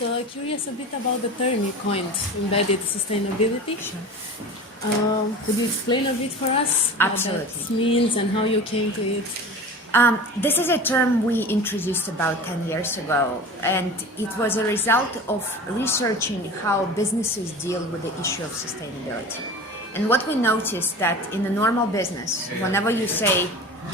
was curious a bit about the term you coined, embedded sustainability. Sure. Could you explain a bit for us Absolutely. what that means and how you came to it? This is a term we introduced about 10 years ago, and it was a result of researching how businesses deal with the issue of sustainability. And what we noticed that in a normal business, whenever you say,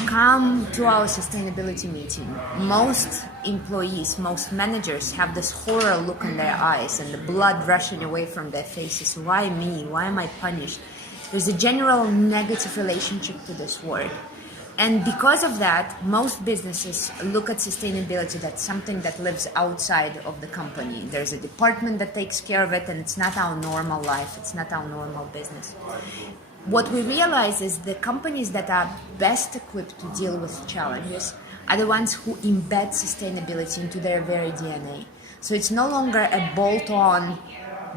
come to our sustainability meeting, most employees, most managers have this horror look in their eyes and the blood rushing away from their faces. Why me? Why am I punished? There's a general negative relationship to this word. And because of that, most businesses look at sustainability that's something that lives outside of the company. There's a department that takes care of it, and it's not our normal life, it's not our normal business. What we realize is the companies that are best equipped to deal with challenges are the ones who embed sustainability into their very DNA. So it's no longer a bolt-on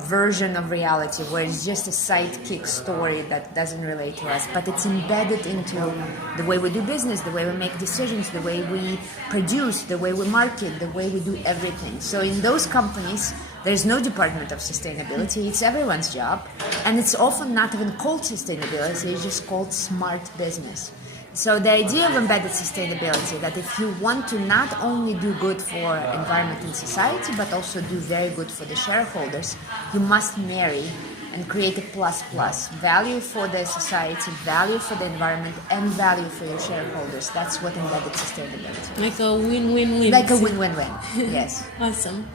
version of reality where it's just a sidekick story that doesn't relate to us, but it's embedded into the way we do business, the way we make decisions, the way we produce, the way we market, the way we do everything. So in those companies, there's no department of sustainability, it's everyone's job, and it's often not even called sustainability, it's just called smart business. So the idea of embedded sustainability, that if you want to not only do good for environment and society, but also do very good for the shareholders, you must marry and create a plus-plus. Value for the society, value for the environment, and value for your shareholders. That's what embedded sustainability. Like a win-win-win. Like a win-win-win, yes. Awesome.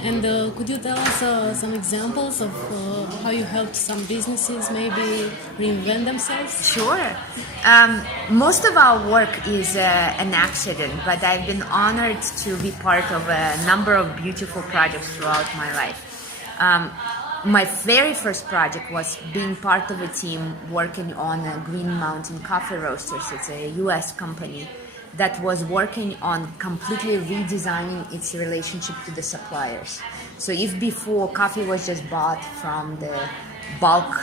And could you tell us some examples of how you helped some businesses maybe reinvent themselves? Sure. Most of our work is an accident, but I've been honored to be part of a number of beautiful projects throughout my life. My very first project was being part of a team working on a Green Mountain Coffee Roasters. It's a US company that was working on completely redesigning its relationship to the suppliers. So if before coffee was just bought from the bulk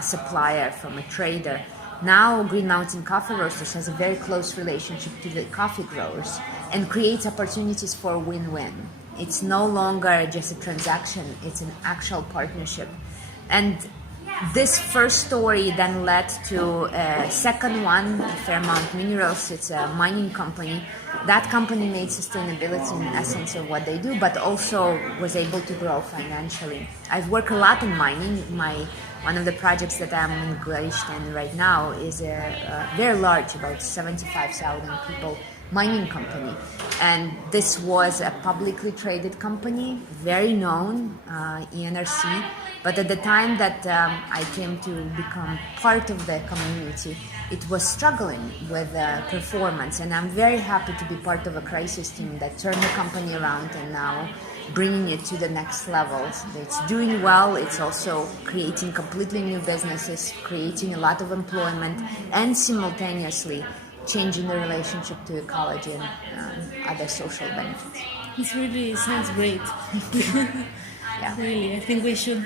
supplier, from a trader, now Green Mountain Coffee Roasters has a very close relationship to the coffee growers and creates opportunities for win-win. It's no longer just a transaction, it's an actual partnership. And this first story then led to a second one, Fairmount Minerals. It's a mining company. That company made sustainability in essence of what they do, but also was able to grow financially. I've worked a lot in mining. One of the projects that I'm engaged in right now is a very large, about 75,000 people, mining company. And this was a publicly traded company, very known, ENRC. But at the time that I came to become part of the community, it was struggling with performance. And I'm very happy to be part of a crisis team that turned the company around and now bringing it to the next level. It's doing well, it's also creating completely new businesses, creating a lot of employment, and simultaneously changing the relationship to ecology and other social benefits. It really sounds great. Yeah. Really, I think we should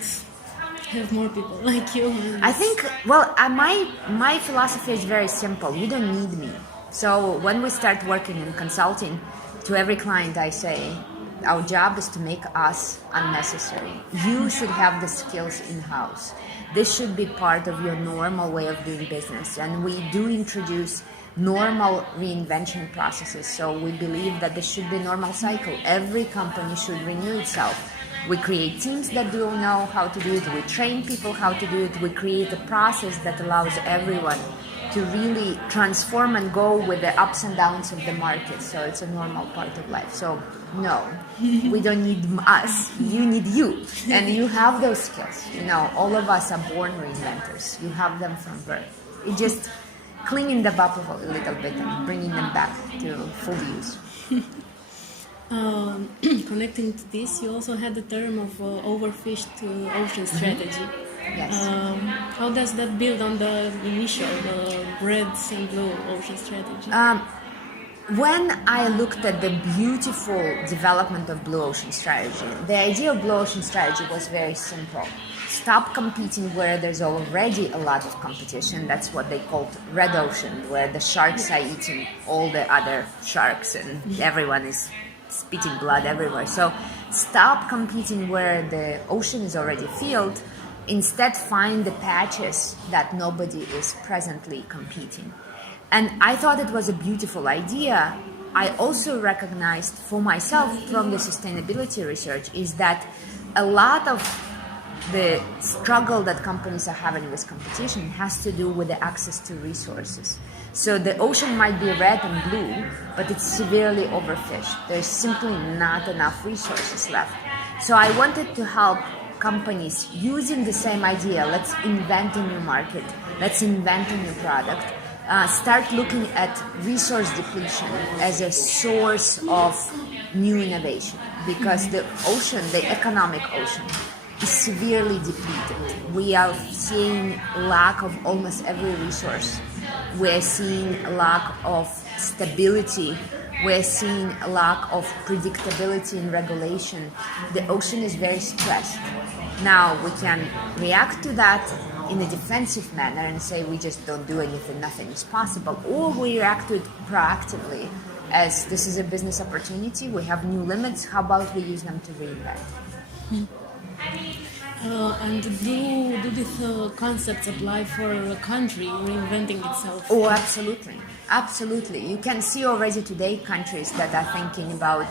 have more people like you. I think, well, my philosophy is very simple. You don't need me. So when we start working in consulting, to every client I say, our job is to make us unnecessary. You should have the skills in-house. This should be part of your normal way of doing business. And we do introduce normal reinvention processes. So we believe that this should be a normal cycle. Every company should renew itself. We create teams that do know how to do it. We train people how to do it. We create a process that allows everyone to really transform and go with the ups and downs of the market. So it's a normal part of life. So no, we don't need us. You need you. And you have those skills. You know, all of us are born reinventors. You have them from birth. It just cleaning them up a little bit and bringing them back to full use. Connecting to this, you also had the term of overfished to ocean strategy. Yes. How does that build on the initial, the red and blue ocean strategy? When I looked at the beautiful development of Blue Ocean Strategy, the idea of Blue Ocean Strategy was very simple. Stop competing where there's already a lot of competition. That's what they called Red Ocean, where the sharks are eating all the other sharks and everyone is spitting blood everywhere. So stop competing where the ocean is already filled. Instead, find the patches that nobody is presently competing. And I thought it was a beautiful idea. I also recognized for myself from the sustainability research is that a lot of the struggle that companies are having with competition has to do with the access to resources. So the ocean might be red and blue, but it's severely overfished. There's simply not enough resources left. So I wanted to help companies using the same idea. Let's invent a new market. Let's invent a new product. Start looking at resource depletion as a source of new innovation, because the ocean, the economic ocean, is severely depleted. We are seeing lack of almost every resource. We're seeing a lack of stability. We're seeing a lack of predictability in regulation. The ocean is very stressed. Now we can react to that in a defensive manner and say we just don't do anything, nothing is possible, or we react to it proactively as this is a business opportunity, we have new limits, how about we use them to reinvent? And do these concepts apply for a country reinventing itself? Oh, absolutely. Absolutely. You can see already today countries that are thinking about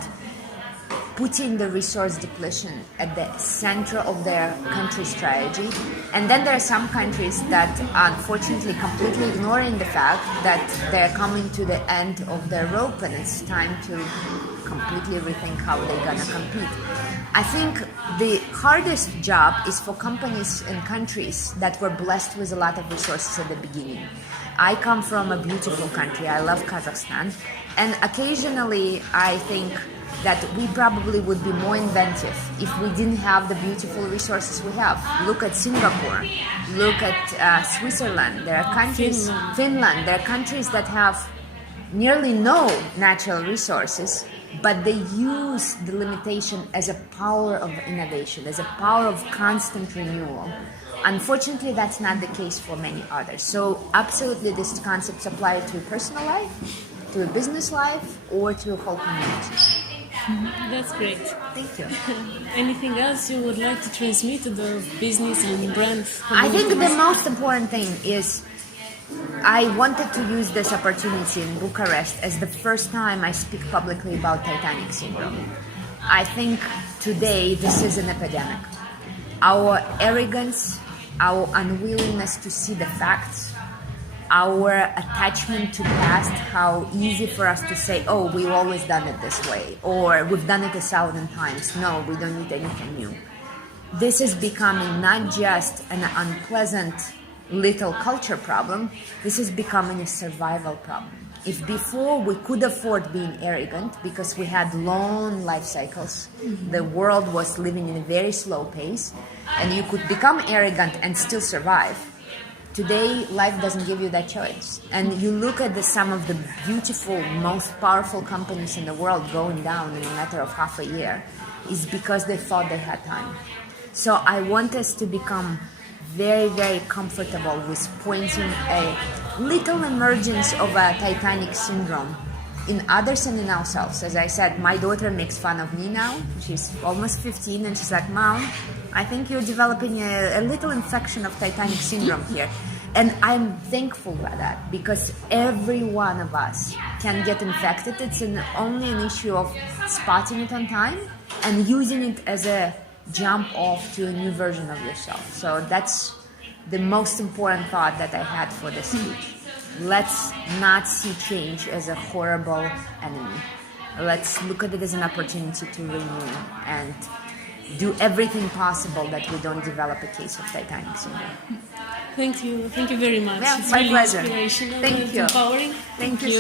putting the resource depletion at the center of their country strategy. And then there are some countries that are unfortunately completely ignoring the fact that they're coming to the end of their rope and it's time to completely rethink how they're going to compete. I think the hardest job is for companies and countries that were blessed with a lot of resources at the beginning. I come from a beautiful country. I love Kazakhstan. And occasionally I think that we probably would be more inventive if we didn't have the beautiful resources we have. Look at Singapore. Look at Switzerland. There are countries, Finland. There are countries that have nearly no natural resources, but they use the limitation as a power of innovation, as a power of constant renewal. Unfortunately, that's not the case for many others. So absolutely these concepts apply to a personal life, to a business life, or to a whole community. That's great. Thank you. Anything else you would like to transmit to the business and brand community? I think the most important thing is I wanted to use this opportunity in Bucharest as the first time I speak publicly about Titanic syndrome. I think today this is an epidemic. Our arrogance, our unwillingness to see the facts, our attachment to past, how easy for us to say, oh, we've always done it this way, or we've done it 1,000 times. No, we don't need anything new. This is becoming not just an unpleasant little culture problem, this is becoming a survival problem. If before we could afford being arrogant because we had long life cycles, the world was living in a very slow pace, and you could become arrogant and still survive. Today, life doesn't give you that choice. And you look at some of the beautiful, most powerful companies in the world going down in a matter of half a year, is because they thought they had time. So I want us to become very, very comfortable with pointing a little emergence of a Titanic syndrome in others and in ourselves. As I said, my daughter makes fun of me now. She's almost 15 and she's like, Mom, I think you're developing a little infection of Titanic syndrome here. And I'm thankful for that because every one of us can get infected. It's only an issue of spotting it on time and using it as a jump off to a new version of yourself. So that's the most important thought that I had for this speech. Let's not see change as a horrible enemy. Let's look at it as an opportunity to renew and do everything possible that we don't develop a case of Titanic syndrome. Thank you very much. Yeah, it's my really pleasure. Inspirational Thank and you. empowering. Thank you so